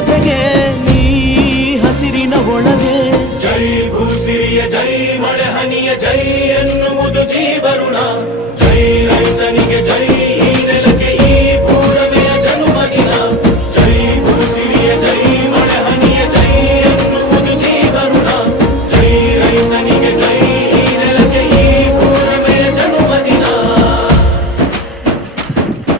ಜೊತೆಗೆ ಈ ಹಸಿರಿನ ಒಳಗೆ ಜೈ ಭೂಸಿರಿಯ ಜೈ ಮಳೆ ಹನಿಯ ಜೈ ಎನ್ನುವುದು ಜೀವರುಣ